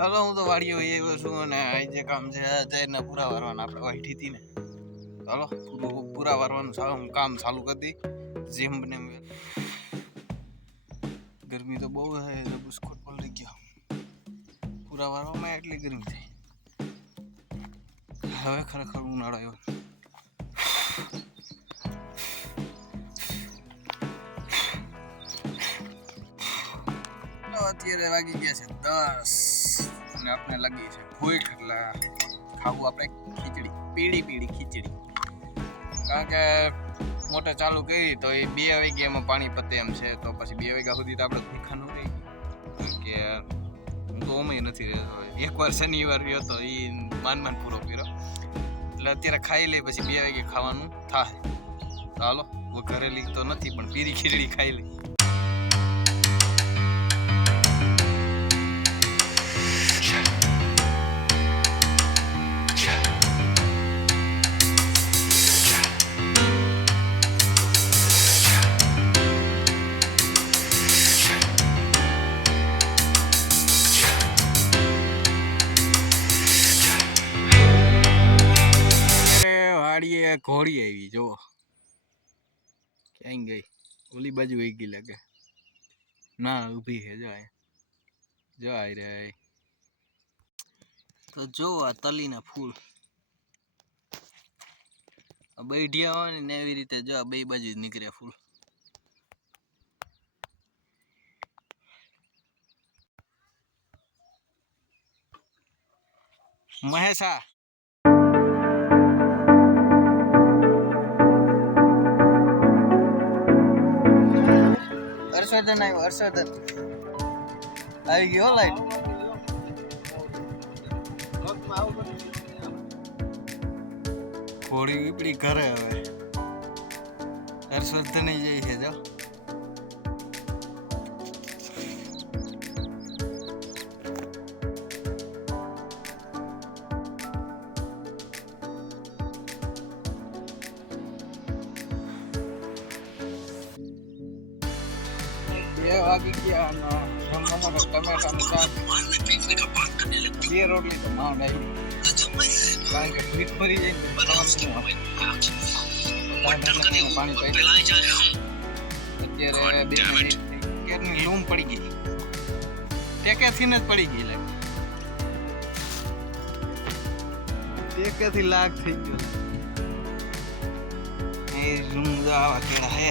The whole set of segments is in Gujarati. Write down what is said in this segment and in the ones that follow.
હાલો હું તો વાડીઓ આવ્યો છું અને આ જે કામ છે જઈને પૂરા વારવાના આપણે વાઢી હતી ને હાલો પૂરા વારવાનું કામ ચાલુ કરી દી જેમ બને ગરમી તો બહુ છે બુસ્કોટ પલળી ગયો પૂરા વારવામાં એટલી ગરમી થઈ હવે ખરેખર ઉનાળો આવ્યો અત્યારે વાગી ગયા છે 10 અને આપણે લાગી છે ભૂખ એટલે ખાવું આપણે ખીચડી પીળી ખીચડી કારણ કે મોટર ચાલુ કરી તો એ 2 વાગ્યામાં પાણી પતે એમ છે તો પછી 2 વાગ્યા સુધી તો આપણે ભૂખા ન રહી કે હું તો ઓમે નથી રહેતો એકવાર શનિવાર રહ્યો તો એ માન પૂરો કર્યો એટલે અત્યારે ખાઈ લે પછી 2 વાગે ખાવાનું થાય તો હાલો ઘરેલી તો નથી પણ પીળી ખીચડી ખાઈ લે ઘોડી આવી જો ક્યાં ગઈ ઓલી બાજુ વહી ગઈ લાગે ના ઊભી છે જો આવી રે તો જો આ તલીના ફૂલ બેઢિયા હોય ને એવી રીતે જો બે બાજુ જ નીકળે ફૂલ મહેશા હર્ષવર્ધન આવ્યો હર્ષવર્ધન આવી ગયો લાઈટ ઘોડી વીપડી ઘરે હવે હર્ષવર્ધન જઈ છે જો વાગી ગયા ટમેટાનું શાક 2 રોટલી તો માંડ આવી કારણ કે પીઠ ભરી જાય પાણી પાઈ અત્યારે 2 મિનિટ કેરની લૂમ પડી ગઈ ટેકેથી જ પડી ગઈ લાગે ટેકેથી લાગ થઈ ગયો એ લૂમ આવા કેળા હે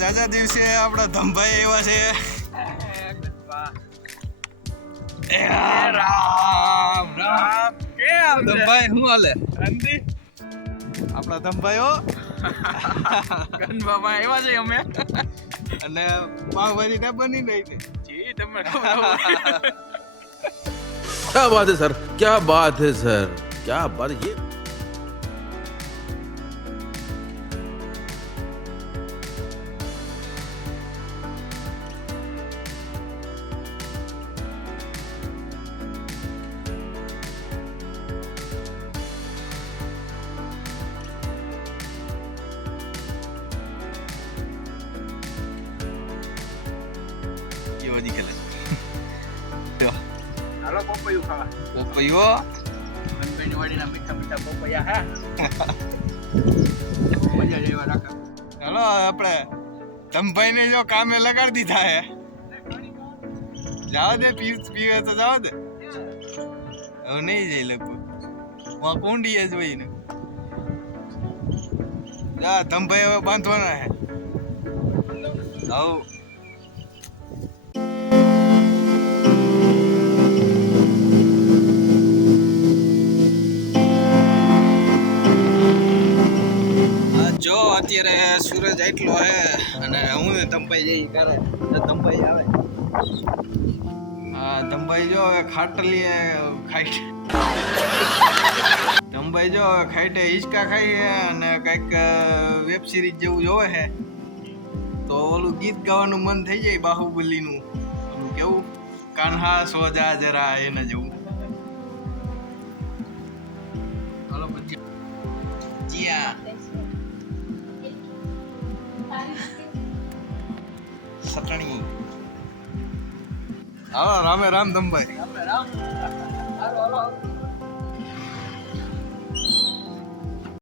જાજા દિવસે આપડા ધમભાઈ એવા છે રામ રામ કેમ ધમભાઈ હું હાલે અંદી આપડા ધમભાઈઓ ગન બાબા એવા છે અમે અને પાવભાજી ને બની નહીં જી તમે क्या बात है सर क्या बात है सर क्या बात ये હાલો પપૈયું ખાવા પપૈયો મનભાઈ વાડીના મીઠા પપૈયા હે મજા જેવા રાખા હાલો આપણે ધમભાઈ ને જો કામે લગાડી દીધા હે જાવ દે પીવે તો જાવ દે હવે નહીં જઈ લગભગ કુંડીએ જ હોય ને જા ધમભાઈ હવે બાંધવાના હે આવ જો અત્યારે સૂરજ એટલો હે અને હું ધમભાઈ જઈ કરે ધમભાઈ આવે હા ધમભાઈ જો હવે ખાટલી ખાઈ ધમભાઈ જો ખાઈટે હિંચકા ખાઈ છે અને કંઈક વેબ સિરીઝ જેવું જોવે છે તો ઓલું ગીત ગાવાનું મન થઈ જાય બાહુબલીનું ઓલું કેવું કાન્હા સોજા જરા એને જેવું હાલો પછી જીયા ચટણી હાલો રામે રામ દમભાઈ રામ રામ હાલો હાલો